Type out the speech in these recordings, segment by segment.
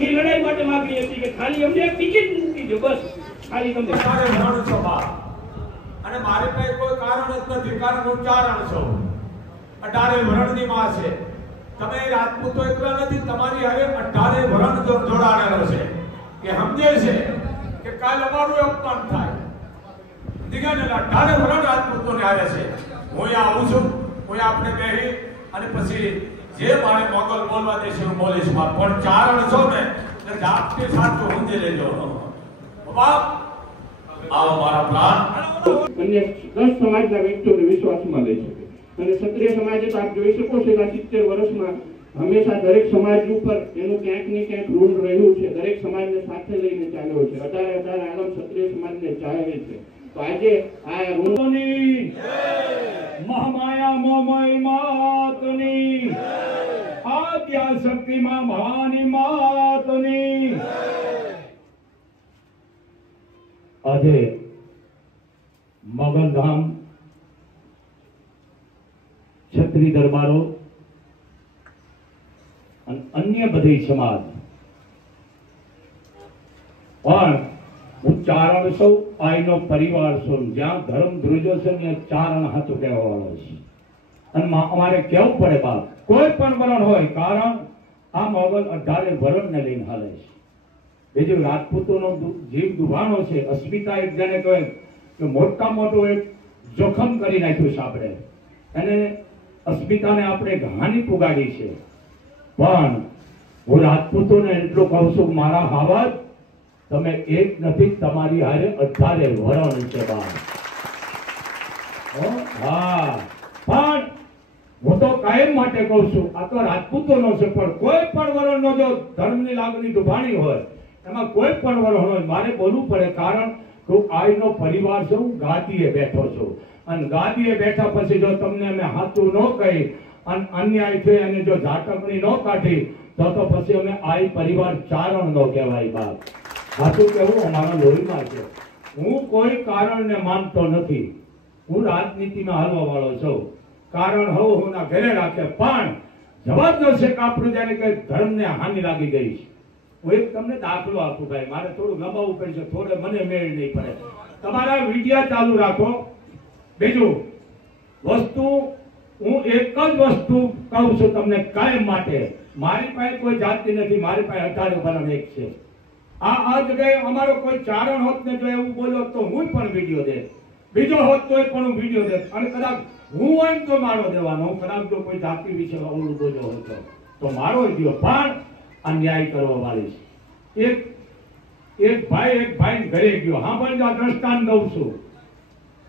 ની લડાઈ માટે માંગણી હતી કે ખાલી અમને એક ટિકિટ મૂકી દો બસ ખાલી તમને તારે વરણ સભા અને મારે કઈ કોઈ કારણ જ નથી કારણ હું ચારણ છું 18 વરણની માં છે તમે રાજપૂતો એકલા નથી તમારી હારે 18 વરણ જોડાયેલો છે કે સમજે છે કે કાલ અમારું અપમાન થાય દીગાને 18 વરણ રાજપૂતોને હારે છે હું આવું છું હું આપણે કહી અને પછી જે મારે મોગલ બોલવા દેશે હું બોલીશ પણ ચારણ છો ને એટલે જાતથી સાચું સમજી લેજો બાપ આવો મારા પ્લાન અન્ય 10 સમાજના વ્યક્તિઓને વિશ્વાસમાં લઈ શકે અને ક્ષત્રિય સમાજે તો આપ જોઈ શકો છો કે 70 વર્ષમાં હંમેશા દરેક સમાજ ઉપર એનું ક્યાંક ને ક્યાંક રૂલ રહ્યું છે દરેક સમાજને સાથે લઈને ચાલ્યો છે 18 આલમ ક્ષત્રિય સમાજને ચાહે છે તો આજે આ રૂલોની મહામાયા મોમય માતની આદ્યા શક્તિ માં ભવાની માતની આજે મગનધામ ક્ષત્રિય દરબારો અને અન્ય બધી સમાજ પણ હું ચારણ સૌ આઈનો પરિવાર છું જ્યાં ધર્મ ધ્રુજો છે ને ચારણ હાથું કહેવા વાળો છે અને અમારે કેવું પડે બાપ કોઈ પણ વરણ હોય કારણ આ મોગલ 18 વરણને લઈને હાલે છે બીજું રાજપૂતોનો જીવ દુભાણો છે અસ્મિતા એક જેને કહે કે મોટા મોટું એક જોખમ કરી નાખ્યું છે આપણે અને અસ્મિતાને આપણે હાનિ પુગાડી છે પણ હું રાજપૂતોને એટલું કહું છું મારા હાવત તમે એક નથી તમારી હારે 18 વરણ છે બાપ હા પણ હું તો કાયમ માટે કહું છું આ તો રાજપૂતોનો છે પણ કોઈ પણ વરણનો જો ધર્મની લાગણી દુભાણી હોય એમાં કોઈ પણ વરણ હોય મારે બોલવું પડે કારણ કે હું આઈનો પરિવાર છું ગાદીએ બેઠો છું અને ગાદીએ બેઠા પછી જો તમને અમે હાથું ન કહી અને અન્યાય થઈ અને જો ઝાટકણી ન કાઢી તો પછી અમે આઈ પરિવાર ચારણ નો કહેવાય બાપ હાથું કહેવું અમારા લોહીમાં છે હું કોઈ કારણને માનતો નથી હું રાજનીતિમાં હાલવા વાળો છું કારણ હું ના ઘરે રાખે પણ જવાબદાર છે કે આપણું જાણે કે ધર્મને હાનિ લાગી ગઈ છે હું એક તમને દાખલો આપું ભાઈ મારે થોડું લંબાવવું પડશે થોડે મને મેળ નહીં પડે તમારા વિડિયા ચાલુ રાખો બીજું વસ્તુ હું એક જ વસ્તુ કહું છું તમને કાયમ માટે મારી પાસે કોઈ જાતિ નથી મારી પાસે 18 વરણ એક છે આ જગ્યાએ અમારો કોઈ ચારણ હોત ને જો એવું બોલ્યો તો હું પણ વિડિયો દે બીજો હોત તો પણ હું વિડિયો દે અને કદાચ હું હોય તો મારો દેવાનો કદાચ જો કોઈ જાતિ વિશે અવળું બોલ્યો હોય તો મારો વિડિયો પણ અન્યાય કરવા વાળી છે એક ભાઈ ઘરે ગયો હા પણ આ દ્રષ્ટાંત દઉં છું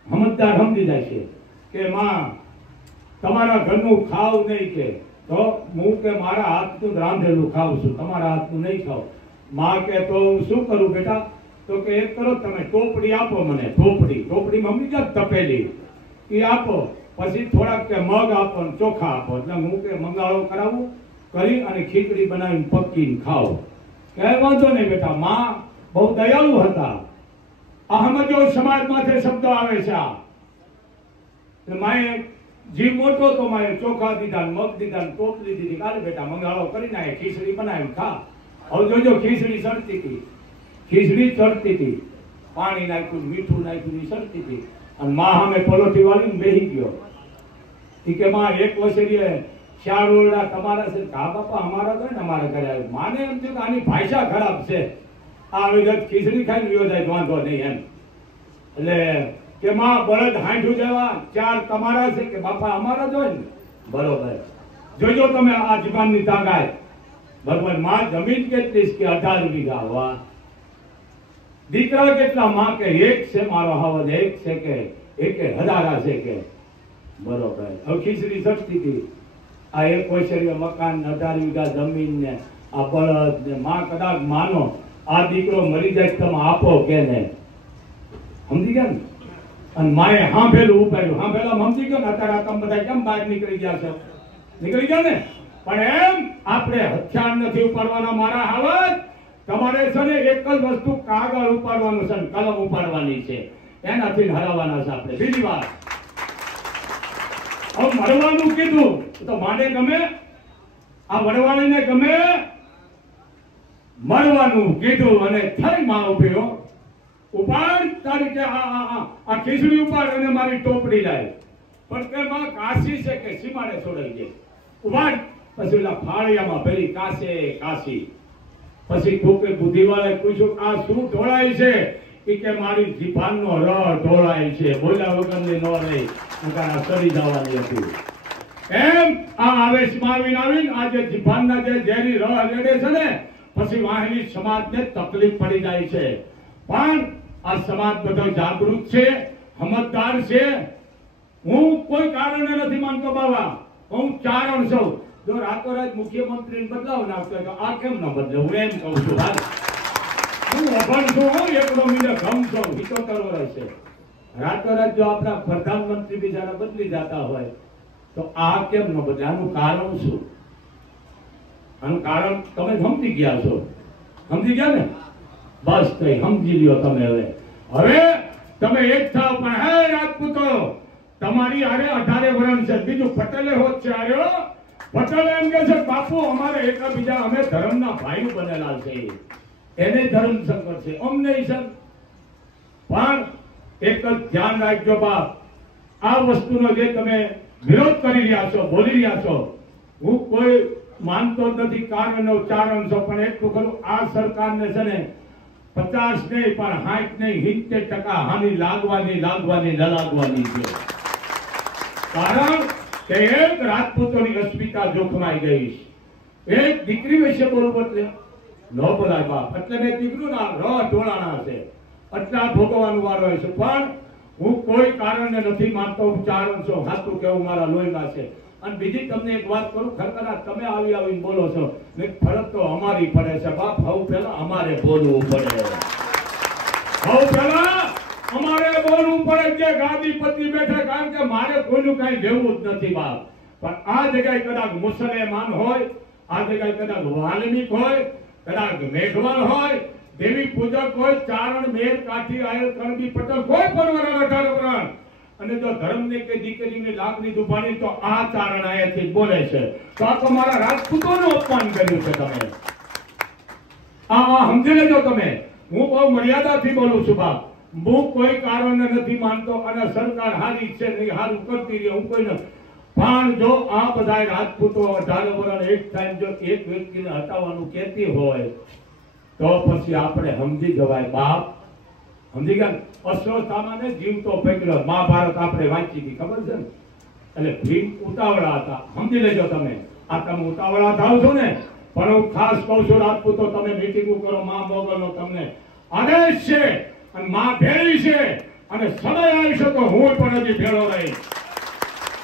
સમજદાર સમજી જાય છે કે માં તમારા ઘરનું ખાવ નહીં કે તો હું કે મારા હાથનું રાંધેલું ખાઉં છું તમારા હાથનું નહીં ખાવ માં કે તો શું કરું બેટા તો કે એક કરો તમે ટોપડી આપો મને ટોપડી મમ્મી જ તપેલી એ આપો પછી થોડાક કે મગ આપો ને ચોખા આપો એટલે હું કે મંગાળો કરાવું કરી અને ખીચડી બનાવીને પક્કીને ખાઓ કે વાંધો નહીં બેટા માં બહુ દયાળુ હતા અહમદો સમાજમાંથી શબ્દો આવે છે માએ જીવ મોટો તો માએ ચોખા દીધા મગ દીધા ટોપલી દીધી કાલે બેટા મંગાળો કરીને આ ખીચડી બનાવીને ખા હવે જોજો ખીચડી ચડતી હતી પાણી નાખ્યું મીઠું નાખ્યું સડતી હતી અને માં સામે પલોઠી વાળીને બેસી ગયો કે માં એક વસેરીએ 4 ઓરડા તમારા છે હા બાપા અમારા તો ને અમારા ઘરે આવ્યું માને એમ થયું કે આની ભાષા ખરાબ છે આ વિગત ખીચડી ખાઈને વિયો જાય વાંધો નહીં એમ એટલે કે માં બળદ હાંઠું જવા 4 તમારા છે કે બાપા અમારા જ હોય ને બરોબર જોજો તમે આ જુબાનની તાકાત બરોબર માં જમીન કેટલી કે 18 વીઘા વાહ દીકરા કેટલા માં કે એક છે મારો હવન એક છે કે એક હજારા છે કે બરોબર હવે ખીચડી સટતી હતી આ એક કોશરીય મકાન 18 વીઘા જમીન ને આ બળદ ને માં કદાચ માનો આ દીકરો મરી જાય તમે આપો કે ને સમજી ગયા ને અને માએ હાંભેલું ઉપાડ્યું હાંભેલા સમજી ગયો ને અત્યારે તમે બધા કેમ બહાર નીકળી ગયા છો નીકળી ગયા ને પણ એમ આપણે હથિયાર નથી ઉપાડવાના મારા હાવત તમારે છે ને એક જ વસ્તુ કાગળ ઉપાડવાનું છે કલમ ઉપાડવાની છે એનાથી હરાવવાના છે આપણે બીજી વાત હવે મરવાનું કીધું તો માને ગમે આ વડવાળીને ગમે મરવાનું કીધું અને થઈ માં ઉભી હો ઉપાડ તારી કે આ ખીચડી ઉપાડ અને મારી ટોપડી લાય પણ કે માં કાશી છે કે સીમાડે છોડાઈ જાય ઉપાડ પછી ઓલા ફાળિયામાં ભરી કાશી પછી કોકે બુદ્ધિવાળે પૂછ્યું આ શું ઢોળાય છે એ કે મારી જીભાનનો ર ઢોળાય છે બોલ્યા વગરની નો રહી નકર સડી જવાની હતી એમ આ આવેશમાં આવીને આ જે જીભાનના જે ઝેરી ર રેડે છે ને પછી વાહની સમાજને તકલીફ પડી જાય છે પણ આ સમાજ બધો જાગૃત છે સમજદાર છે હું કોઈ કારણે નથી માનતો બાબા હું ચારણ છું જો રાતોરાત મુખ્યમંત્રી બદલાવ નાખતો તો આ કેમ ન બદલે હું એમ કહું છું ભાઈ હું અભણ છું હું એકડો મીને ઘમ છું 75 વર્ષ છે રાતોરાત જો આપણા પ્રધાનમંત્રી બિચારા બદલી જતા હોય તો આ કેમ ન બદલે આનું કારણ શું આનું કારણ તમે સમજી ગયા છો સમજી ગયા ને બસ કઈ સમજી લ્યો તમે હવે તમે એક થાવ પણ હે રાજપૂતો તમારી આરે 18 વર્ષ છે બીજું પટેલે હોત છે આર્યો પટેલ એમ કે છે બાપુ અમારે એકબીજા અમે ધર્મના ભાઈઓ બનેલા છે એને ધર્મ સંકટ છે અમને ઈસન પણ એક જ ધ્યાન રાખજો બાપ આ વસ્તુનો જે તમે વિરોધ કરી રહ્યા છો બોલી રહ્યા છો હું કોઈ માનતો નથી કારણનો ચારણ છો પણ એટલું ખરું આ સરકારને છે ને 50 નહીં પણ 60 નહીં 70% હાનિ લાગવાની ન લાગવાની છે કારણ કે એક રાજપૂતોની અસ્મિતા જોખમાઈ ગઈ છે એક દીકરી વિશે બોલવું એટલે ન બોલાય બાપ એટલે મેં દીકરું ના ર ઢોળાણા છે એટલા ભોગવવાનું વારો છે પણ હું કોઈ કારણને નથી માનતો હું ચારણ છું સાચું કેવું મારા લોહીમાં છે અને બીજી તમને એક વાત કરું ખરેખર તમે આવીને બોલો છો ને ફરક તો અમારી પડે છે બાપ હવે પહેલા અમારે બોલવું પડે કે ગાદીપતિ બેઠા કારણ કે મારે કોઈનું કઈ લેવું જ નથી બાપ પણ આ જગ્યાએ કદાચ મુસલમાન હોય આ જગ્યાએ કદાચ વાલ્મીક હોય કદાચ મેઘવાલ હોય દેવી પૂજક હોય ચારણ મેર કાઠી આયર કણબી પટેલ કોઈ પણ વરણ 18 વરણ અને જો ધર્મની કે દીકરીની લાગણી દુભાણી તો આ ચારણ આયાથી બોલે છે તો આ તમારા રાજપૂતોનું અપમાન કર્યું છે તમે આ સમજી લેજો તમે હું બહુ મર્યાદાથી બોલું છું બાપ હું કોઈ કારણને નથી માનતો અને સરકાર હારી છે નહીં હારું કરતી રહે હું કોઈ નથી પણ જો આ બધા રાજપૂતો 18 વર્ષ એક ટાઈમ જો એક વ્યક્તિને હટાવવાનું કહેતી હોય તો પછી આપણે સમજી જવાય બાપ સમજી ગયા અશ્વસ્થામાને જીવતો પકડ્યો મહાભારત આપણે વાંચી હતી ખબર છે ને એટલે ભીમ ઉતાવળા હતા સમજી લેજો તમે આ તમે ઉતાવળા થાવ છો ને પણ હું ખાસ કહું છું રાજપૂતો તમે મીટિંગો કરો મા મોગલનો તમને આદેશ છે અને માં ભેળી છે અને સમય આવશે તો હું પણ હજી ભેળો રહી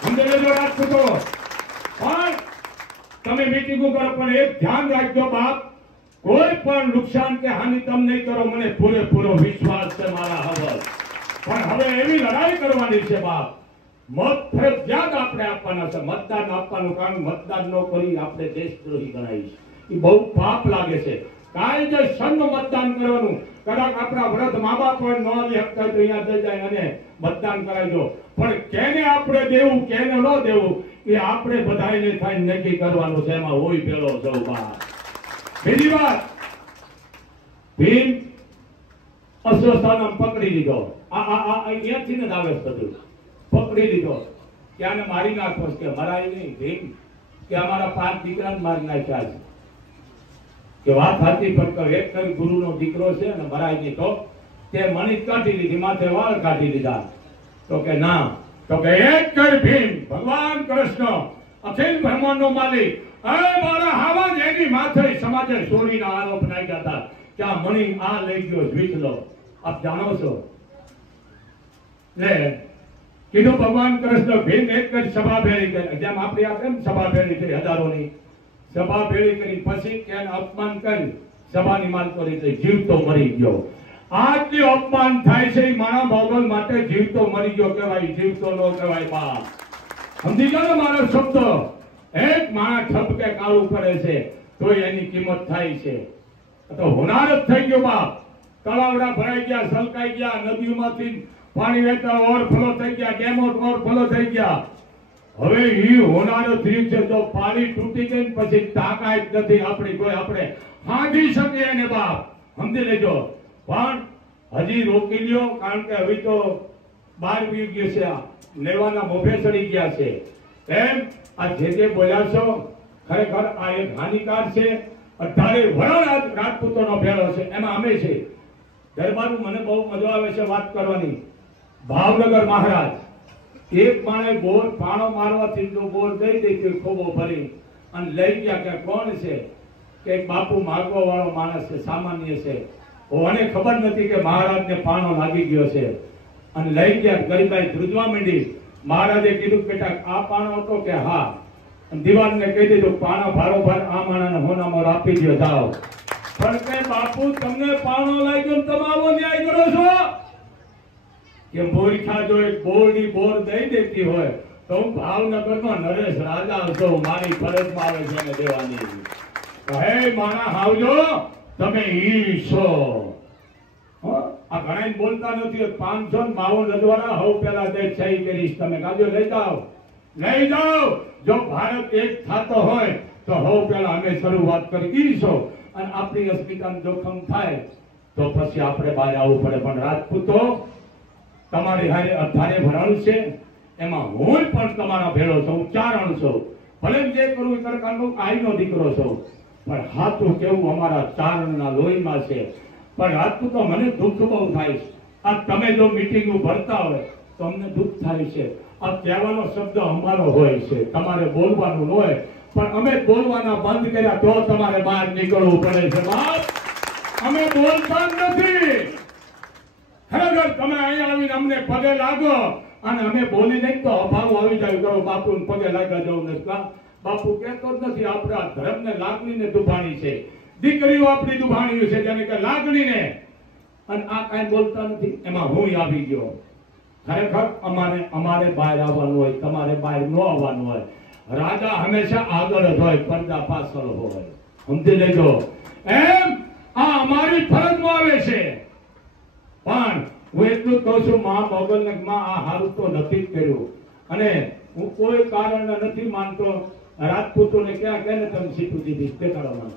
સમજી લેજો રાજપૂતો પણ તમે મીટિંગો કરો પણ એક ધ્યાન રાખજો બાપ કોઈ પણ નુકસાન કે હાનિ તમે નહીં કરો મને પૂરેપૂરો વિશ્વાસ છે મારા હવસ પણ હવે એવી લડાઈ કરવાની છે બાપ મત ફરજિયાત આપણે આપવાના છે મતદાન આપવાનું કારણ મતદાન ન કરી આપણે દેશદ્રોહી ગણાય છે એ બહુ પાપ લાગે છે કાયદેસરનું મતદાન કરવાનું કદાચ આપણા વૃદ્ધ મા બાપ હોય ન આવી શકતા તો અહીંયા જઈ જાય અને મતદાન કરાવજો પણ કેને આપણે દેવું કેને ન દેવું એ આપણે બધાને થાય નક્કી કરવાનું છે એમાં હોય પેલો સૌ બાપ બીજી વાત ભીમ અશ્વસ્થાનમ પકડી લીધો અહીંયાથી ને આવે બધું પકડી લીધો કે આને મારી નાખો કે મરાય નહીં ભીમ કે અમારા 5 દીકરાને મારી નાખ્યા છે કે વાત સાચી પણ એક કરી ગુરુનો દીકરો છે ને મરાય નહીં તો તે મણી કાઢી લીધી માથે વાળ કાઢી લીધા તો કે ના તો કે એક કરી ભીમ ભગવાન કૃષ્ણ અખિલ બ્રહ્માંડનો માલિક મારા હાવા એની માથે સમાજે ચોરીના આરોપ નાખ્યા હતા કે આ મણી આ લઈ ગયો વિચલો આપ જાણો છો ને કીધું ભગવાન કૃષ્ણ ભીમ એક જ સભા ભેળી કરી જેમ આપણે આ કેમ સભા ભેળી કરી હજારોની સભા ભેળી કરી પછી તેને અપમાન કરી સભાની માલકોરી થઈ જીવતો મરી ગયો આટલી અપમાન થાય છે મારા મોગલ માટે જીવતો મરી ગયો કહેવાય જીવતો ન કહેવાય બા સમજી ગયો ને મારો શબ્દ એક માણસ ઠપકે કાળું પડે છે તો એની કિંમત થાય છે તો હોનાર જ થઈ ગયો બાપ તળાવડા ભરાઈ ગયા સલકાઈ ગયા નદીઓમાંથી પાણી વહેતા ઓવરફ્લો થઈ ગયા ડેમો ઓવરફ્લો થઈ ગયા હવે ઈ હોનાર જ થયું છે તો પાણી તૂટી ગઈ પછી તાકાત નથી આપણી કોઈ આપણે હાંધી શકે એને બાપ સમજી લેજો, પણ હજી રોકી લ્યો, કારણ કે હવે તો 12 વી ગયું છે, લેવાના મોભે ચડી ગયા છે. એમ આ જે બોલ્યા છો ખરેખર આ એક હાનિકાર છે. 18 વર્ષ રાજપૂતોનો ભેળો છે, એમાં અમે છે. દરબારનું મને બહુ મજા આવે છે વાત કરવાની. ભાવનગર મહારાજ એક માણે બોર પાણો મારવાથી જો બોર દઈ દે ખોબો ભરી અને લઈ ગયા કે કોણ છે, કે બાપુ માગવા વાળો માણસ છે, સામાન્ય છે. મને ખબર નથી કે મહારાજને પાણો લાગી ગયો છે અને લઈ ગયા. ગરીબાઈ ધ્રુજવા માંડી. મહારાજે કીધું બેટા આ પાણો હતો કે હા, દિવાળને કહી દીધું પાણા ભારોભાર આ માણાને હોનામોર આપી દો જાઓ. પણ કે બાપુ તમને પાણો લાગ્યો તમે આવો ન્યાય કરો છો કે મોરીખા જો એક બોરડી બોર દઈ દેતી હોય તો હું ભાવનગરનો નરેશ રાજા છું, મારી ફરજમાં આવે છે એને દેવાની. હે માણા હાવજો તમે ઈ છો. આ ઘણા બોલતા નથી. 552 રજવાડા હવ પેલા દે સહી કરીશ, તમે કાજો લઈ જાઓ, લઈ જાઓ. જો ભારત એક થતો હોય તો હવ પેલા અમે શરૂઆત કરી છો, અને આપણી અસ્મિતાનું જોખમ થાય તો પછી આપણે બહાર આવવું પડે. પણ રાજપૂતો તમારી હારે 18 ભરાણું છે, એમાં હું પણ તમારા ભેળો છું, ચારણ છું. ભલે જે કરું એ કરકારનો આઈનો દીકરો છું, પણ હાથું કેવું અમારા ચારણના લોહીમાં છે. પણ રાજપૂતો મને દુઃખ બહુ થાય છે. આ તમે જો મીટિંગ ભરતા હોય તો અમને દુઃખ થાય છે. આ કહેવાનો શબ્દ અમારો હોય છે, તમારે બોલવાનું હોય, પણ અમે બોલવાના બંધ કર્યા તો તમારે બહાર નીકળવું પડે છે બાપ. અમે બોલતા નથી. ખરેખર તમે અહીંયા આવીને અમને પગે લાગો અને અમે બોલી નહીં તો અભાવ આવી જાય તો બાપુ પગે લાગ્યા જવું નથી. બાપુ કહેતો જ નથી આપણા ધર્મને લાગણીને દુભાણી છે, દીકરીઓ આપણી દુભાણી છે જેને કે લાગણીને, અને આ કાંઈ બોલતા નથી. એમાં હું આવી ગયો. ખરેખર અમારે બહાર આવવાનું હોય, તમારે બહાર ન આવવાનું હોય. રાજા હંમેશા આગળ જ હોય, પડદા પાછળ હોય, સમજી લેજો. એમ આ અમારી ફરજમાં આવે છે. પણ હું એટલું કહું છું મા મોગલને માં આ હારું તો નથી જ કર્યું, અને હું કોઈ કારણ નથી માનતો. રાજપૂતોને ક્યાં કે તમે સીટું દીધી દેખાડો,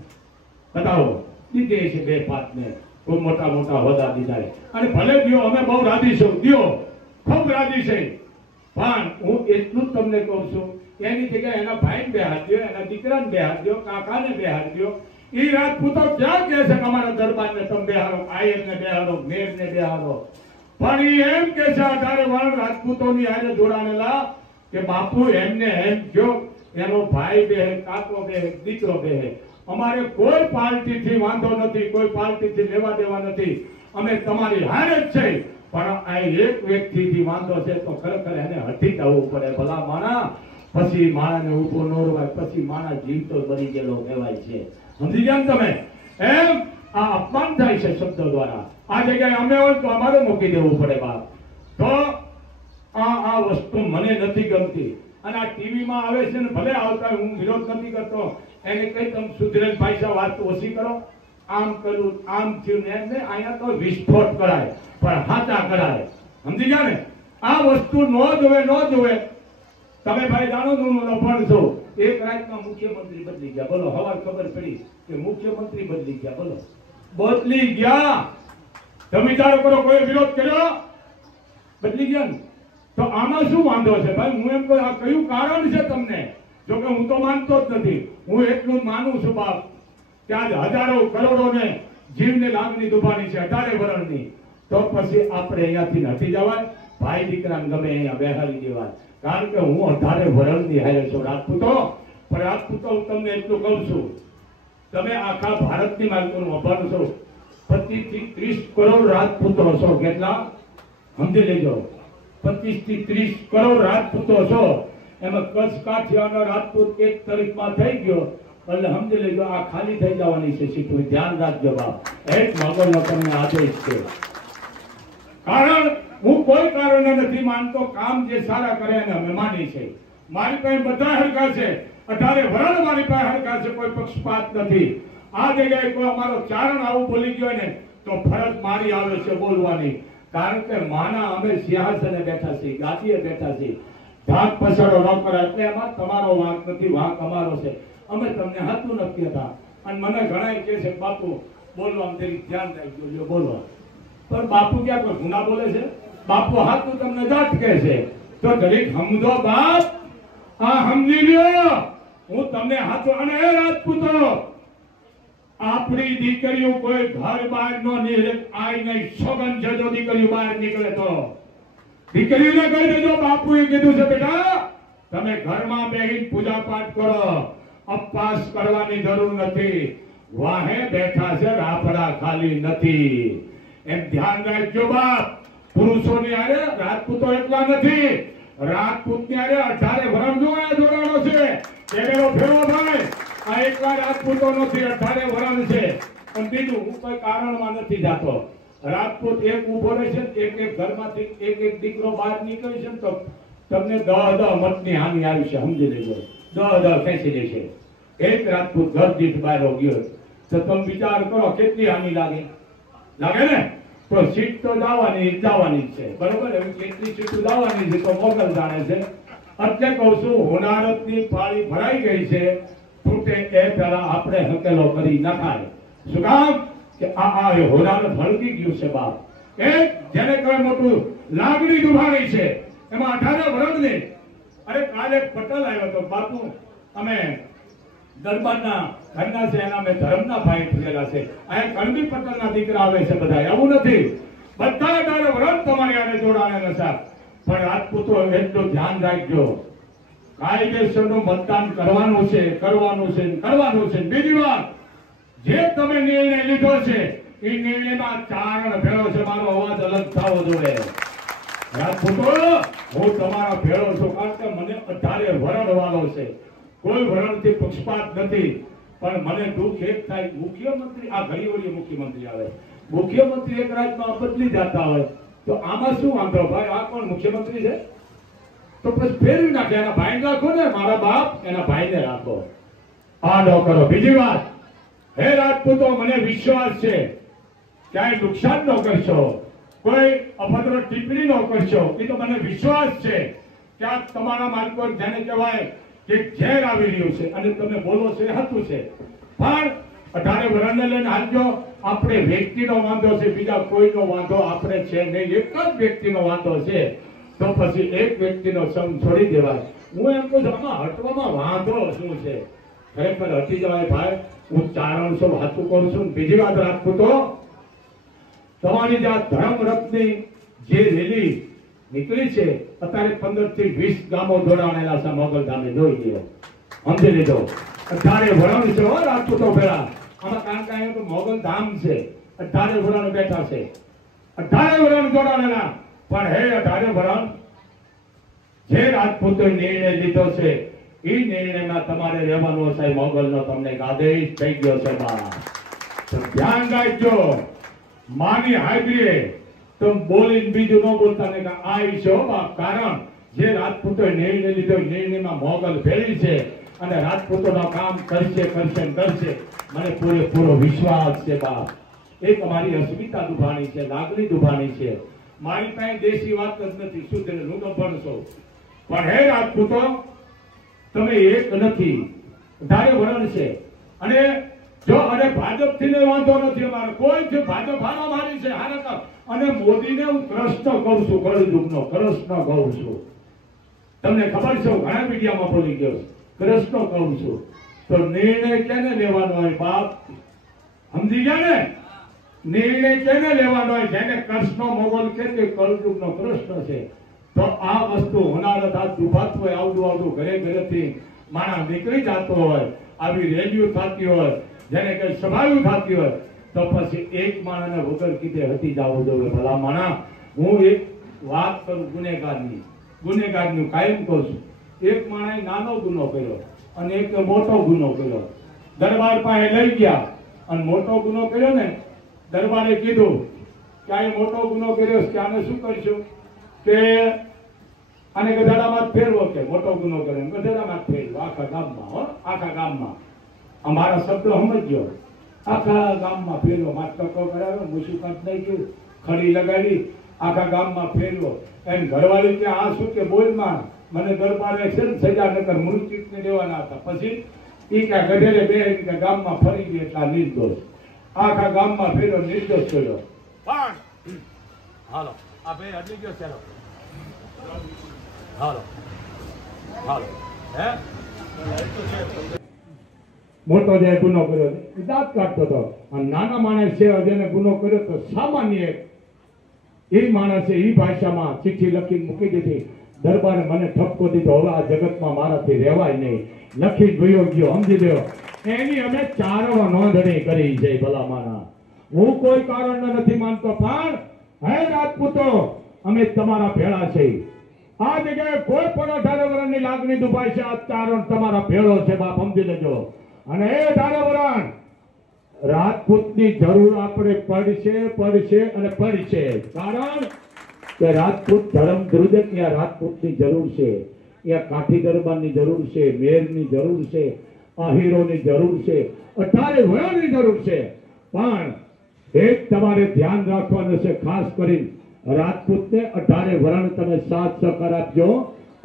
બતાવો દીધી છે 2-5 ને કોઈ મોટા મોટા હોદ્દા દીધા, અને ભલે દો અમે બહુ રાજી છું, દો ખૂબ રાજી છે. પણ હું એટલું જ તમને કહું છું એની જગ્યાએ એના ભાઈને બેહાડ દો, એના દીકરાને બેહાડ દો, કાકાને બેહાડ દો. એ રાજપૂતો ક્યાં કહે છે કે અમારા દરબારને તમે બેહાડો, આયરને બેહાડો, મેરને બેહાડો. પણ એ એમ કે છે 18 વર્ષ રાજપૂતોની હારે જોડાણેલા કે બાપુ એમને એમ કયો એનો ભાઈ બેહે, કાકો બેહે, દીકરો બેહે. અમારે કોઈ પાર્ટીથી વાંધો નથી, કોઈ પાર્ટીથી લેવા દેવા નથી. અમે તમારી હારે જ છે. પણ આ એક વ્યક્તિથી વાંધો છે તો ખરેખર એને હટી જવું પડે. ભલા માણા પછી માણાને ઊભો ન રવાય, પછી માણા જીવતો બની ગયેલો કહેવાય છે. સમજી ગયા તમે? એમ આ અપમાન થાય છે શબ્દો દ્વારા. આ જગ્યાએ અમે હોય તો અમારે મૂકી દેવું પડે બાપ. તો આ વસ્તુ મને નથી ગમતી. અને આ ટીવીમાં આવે છે ને, ભલે આવતા હું વિરોધ નથી કરતો, એને કઈ તમે સુધરેલ પૈસા વાત ઓછી કરો, આમ કર્યું આમ થયું ને એમને અહીંયા તો વિસ્ફોટ કરાય પણ હાચા કરાય. સમજી ગયા ને? આ વસ્તુ ન જોવે. તમે ભાઈ જાણો છો હું અભણ છું. એક રાતમાં મુખ્યમંત્રી બદલી ગયા, બોલો. હવાર ખબર પડી કે મુખ્યમંત્રી બદલી ગયા, બોલો. બદલી ગયા. તમે વિચારો કરો, કોઈ વિરોધ કર્યો? બદલી ગયા ને. તો આમાં શું વાંધો છે ભાઈ? હું એમ કહું આ કયું કારણ છે તમને? જો કે હું તો માનતો જ નથી. હું એટલું જ માનું છું બાપ કે આજ હજારો કરોડો ને જીવને લાગણી દુભાણી છે 18 વર્ષની. તો પછી આપણે અહીંયાથી હટી જવાય, ભાઈ દીકરાને ગમે અહીંયા બેહાડી દેવાય. કારણ કે હું 18 વર્ષની હારે છું રાજપૂતો. પણ રાજપૂતો હું તમને એટલું કહું છું, તમે આખા ભારતની માલિકોનું અભાર છો. 25 થી 30 કરોડ રાજપૂતો છો. કેટલા? સમજી લેજો. 25 થી 30 કરોડ રાજપૂતો છો. એમાં કચ્છ કાઠિયાનો રાજપૂત 1 તારીખમાં થઈ ગયો એટલે સમજી લેજો આ ખાલી થઈ જવાની છે સીટું. ધ્યાન રાખજો બાપ. એક મોગલનો તમને આદેશ છે. કારણ હું કોઈ કારણે નથી માનતો. કામ જે સારા કરે એને અમે માની છે. મારી પાસે બધા હરખા છે. 18 વર્ષ મારી પાસે હરખા છે. કોઈ પક્ષપાત નથી. આ જગ્યાએ કોઈ અમારો ચારણ આવું બોલી ગયો ને તો ફરજ મારી આવે છે બોલવાની. કારણ કે માના અમે સિંહાસને બેઠા છીએ, ગાદીએ બેઠા છીએ. ઢાક પછાડો ન કરે એટલે એમાં તમારો વાંક નથી, વાંક અમારો છે. અમે તમને હાથું નથી કહેતા. અને મને ઘણા કહે છે બાપુ બોલવા તેરી ધ્યાન રાખજો જો બોલવા, પણ બાપુ ક્યાં કોઈ ગુના બોલે છે? બાપુ હાથું તમને દાંત કહે છે તો ઘડીક સમજો બાપ, આ સમજી લ્યો હું તમને હાથો. અને એ રાજપૂતો આપણી દીકરીઓ કોઈ ઘર બહાર નો નીકળે, આઈ નહીં સોગન છે જો દીકરીઓ બહાર નીકળે તો દીકરીઓને કહી દેજો બાપુએ કીધું છે બેટા તમે ઘરમાં બેહીને પૂજા પાઠ કરો, ઉપવાસ કરવાની જરૂર નથી, વાહે બેઠા છે રાફડા ખાલી નથી, એમ ધ્યાન રાખજો બાપ. પુરુષોની હારે રાજપૂતો એટલા નથી, રાજપૂતની હારે 18 વરણ જોડાણો છે, કેમેરો ફેરવો ભાઈ, આ એકલા રાજપૂતો નથી 18 વરણ છે. પણ બીજું હું કોઈ કારણમાં નથી જાતો, રાજપૂત એક ઉભો રહે છે, એક ઘરમાંથી એક દીકરો બહાર નીકળે છે તો તમને 10 મતની હાનિ આવી છે, સમજી લેજો, 10 ખેંચી લેશે. એક રાજપૂત ઘર દીઠ બહાર ગયો તો તમે વિચાર કરો કેટલી હાનિ લાગે ને? તો સીટ તો જવાની જ છે, બરોબર? એવી કેટલી સીટ જવાની છે તો મોગલ જાણે છે. એટલે કહું છું હોનારતની પાળી ભરાઈ ગઈ છે, તૂટે એ પહેલા આપણે હકેલો કરી નખાય. શું કામ કે આ હોનારત હળગી ગયું છે બાપ. એક જેને કઈ મોટું લાગણી દુભાણી છે એમાં 18 વરણની. અરે કાલે પટેલ આવ્યો તો બાપુ અમે દરબારના ઘરના છે એના મેં ધર્મના ભાઈ થયેલા છે, અહીંયા કણબી પટેલના દીકરા આવે છે બધા, એવું નથી, બધા 18 વરણ તમારી આને જોડાણેલા છે. પણ રાજપૂતો એટલું ધ્યાન રાખજો, કાયદેસરનું મતદાન કરવાનું છે. બીજી વાત, જે તમે નિર્ણય લીધો છે એ નિર્ણયમાં ચારણ ભેળો છે, મારો અવાજ અલગ થવો જોઈએ. રાજપૂતો હું તમારા ભેળો છું, કારણ કે મને 18 વરણ વાળો છે, કોઈ વરણથી પક્ષપાત નથી. પણ મને દુઃખ એક થાય, મુખ્યમંત્રી આ ઘણી વળી મુખ્યમંત્રી આવે, મુખ્યમંત્રી એક રાજમાં બદલી જતા હોય તો આમાં શું વાંધો ભાઈ? આ કોણ મુખ્યમંત્રી છે? તો પછી ફેરવી નાખે, એના ભાઈને રાખો ને, મારા બાપ એના ભાઈને રાખો, આ ન કરો. બીજી વાત, હે રાજપૂતો મને વિશ્વાસ છે ક્યાંય નુકસાન ન કરશો, કોઈ અભદ્ર ટિપ્પણી ન કરશો, એ તો મને વિશ્વાસ છે કે આ તમારા માર્ગ પર જેને કહેવાય કે ઝેર આવી રહ્યું છે અને તમે બોલો છો એ હતું છે. પણ 18 વરણને લઈને હાલજો, આપણે વ્યક્તિનો વાંધો છે, બીજા કોઈનો વાંધો આપણે છે નહીં, એક જ વ્યક્તિનો વાંધો છે, તો પછી એક વ્યક્તિનો સંગ છોડી દેવાય. હું એમ કહું છું આમાં હટવામાં વાંધો શું છે? ખરેખર હટી જવાય ભાઈ, હું ચારણ છું, વાતું કરું છું. બીજી વાત રાજપૂતો, તમારી જે આ ધર્મ રથની જે રેલી નીકળી છે અત્યારે 15 થી 20 ગામો જોડાણેલા છે, મોગલ ધામે જોઈ લ્યો, સમજી લીધો. 18 વરણ છે હો રાજપૂતો પેલા આમાં, કારણ કે અહીંયા તો મોગલ ધામ છે, 18 વરણ બેઠા છે, 18 વરણ જોડાણેલા. પણ હે 18 વરણ, જે રાજપૂતોએ નિર્ણય લીધો છે એ નિર્ણયમાં તમારે રહેવાનું હશે. મોગલનો તમને આદેશ થઈ ગયો છે બા, તો ધ્યાન રાખજો. માની હાજરીએ તો બોલીને બીજું ન બોલતા ને કે આ છે બાપ, કારણ જે રાજપૂતોએ નિર્ણય લીધો નિર્ણયમાં મોગલ ભેળી છે અને રાજપૂતોનો કામ કરશે. મને પૂરેપૂરો વિશ્વાસ છે બાપ. એક અમારી અસ્મિતા દુભાણી છે, લાગણી દુભાણી છે. મારી પાસે દેશી વાત જ નથી, શું છે હું તો ભણશો. પણ હે રાજપૂતો, તમે એક નથી, 18 વરણ છે. અને જો અરે ભાજપ થી વાંધો નથી અમારે, કોઈ છે ભાજપ હારા મારી છે હારા. અને મોદીને હું કૃષ્ણ કહું છું, કળયુગનો કૃષ્ણ કહું છું. તમને ખબર છે ઘણા મીડિયામાં બોલી ગયો, કૃષ્ણ કહું છું. તો નિર્ણય કેને લેવાનો હોય બાપ? સમજી ગયા ને? નિર્ણય કેને લેવાનો હોય? જેને કૃષ્ણ મોગલ કે કળયુગનો કૃષ્ણ છે. તો આ વસ્તુ હોનારત આ દુભાતું હોય, આવડું ઘરેથી માણસ નીકળી જતો હોય, આવી રેલીઓ થતી હોય, જેને કઈ સભાઓ થતી હોય, તો પછી એક માણસને વગર કીધે હટી જવું જોઈએ. ભલા માણસ, હું એક વાત કરું ગુનેગારની કાયમ કહું છું. એક માણસે નાનો ગુનો કર્યો અને એક મોટો ગુનો કર્યો, દરબાર પાસે લઈ ગયા અને મોટો ગુનો કર્યો ને, દરબારે કીધું કે આ મોટો ગુનો કર્યો છે, આને શું કરશું? કે આને ગધેડામાં ફેરવો, કે મોટો ગુનો કર્યો ગધેડામાં ફેરવો આખા ગામમાં. આખા ગામમાં અમારા શબ્દો સમજ્યો, આખા ગામમાં ફેરવો. માસ્ટકો કરાવ્યો, મુસીબત નહીં ગયું, ખડી લગાડી, આખા ગામમાં ફેરવો. એમ ઘરવાળી કે આ શું કે બોલમાં મને દરબારે છે ને સજા નકર મૃત્યુને દેવાના હતા. પછી ઈ કે ગઢેરે બે કે ગામમાં ફરી ગઈ એટલા નિર્દોષ આખા ગામમાં ફેરો નિર્દોષ કર્યો પણ હાલો આ ભાઈ અડી ગયો ચાલો હાલો હાલો હે મોટો જે ગુનો કર્યો એ દાંત કાઢતો હતો અને નાના માણસ છે જેને ગુનો કર્યો તો સામાન્ય એ માણસે એ ભાષામાં ચિઠ્ઠી લખી મૂકી દીધી દરબારે મને ઠપકો દીધો હવે આ જગતમાં મારાથી રહેવાય નહીં લખી ગયો સમજી લ્યો એની અમે ચારવા નોંધણી કરી છે ભલા માના હું કોઈ કારણ નથી માનતો પણ હે રાજપૂતો અમે તમારા ભેળા છે આ જગ્યાએ કોઈ પણ 18 વર્ષની લાગણી દુભાઈ છે આ ચારણ તમારા ભેળો છે બાપ સમજી લેજો અને એ 18 વર્ષ રાજપૂતની જરૂર આપણે પડશે અને પડશે કારણ કે રાજપૂત ધર્મ ધ્રુજે ત્યાં રાજપૂતની જરૂર છે ત્યાં કાઠી દરબારની જરૂર છે મેરની જરૂર છે આહીરોની જરૂર છે 18 વર્ષની જરૂર છે પણ એક તમારે ધ્યાન રાખવાનું છે ખાસ કરીને રાજપૂતને 18 વરણ તમે સાથ સહકાર આપજો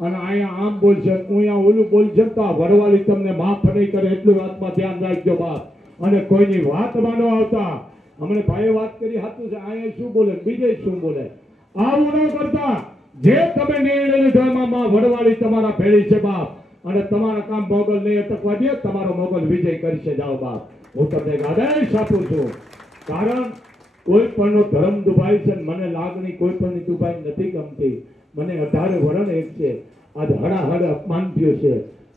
અને અહીંયા આમ બોલશે અહીંયા ઓલું બોલશે તો આ વરવાળી તમને માફ નહીં કરે એટલું વાતમાં ધ્યાન રાખજો બાપ અને કોઈની વાત માનો આવતા હમણે ભાઈએ વાત કરી હતું છે અહીંયા શું બોલે બીજે શું બોલે આવું ન કરતા જે તમે નિર્ણય લીધો એમાં વડવાળી તમારા ભેળી છે બાપ અને તમારા કામ મોગલ નહીં અટકવા દે તમારો મોગલ વિજય કરી છે જાઓ બાપ હું તમને આદેશ આપું છું કારણ કોઈ પણનો ધર્મ દુભાઈ છે મને લાગણી કોઈ પણની દુભાઈ નથી ગમતી મને 18 વરણ એક છે આજ હડાહડ અપમાન થયું છે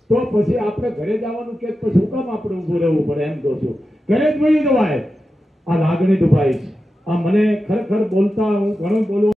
તો પછી આપણે ઘરે જવાનું કે પછી શું કામ આપણે ઊભું રહેવું પડે એમ કહું છું ઘરે જ વહી જવાય આ લાગણી દુભાઈ છે આ મને ખરેખર બોલતા હું ઘણું બોલું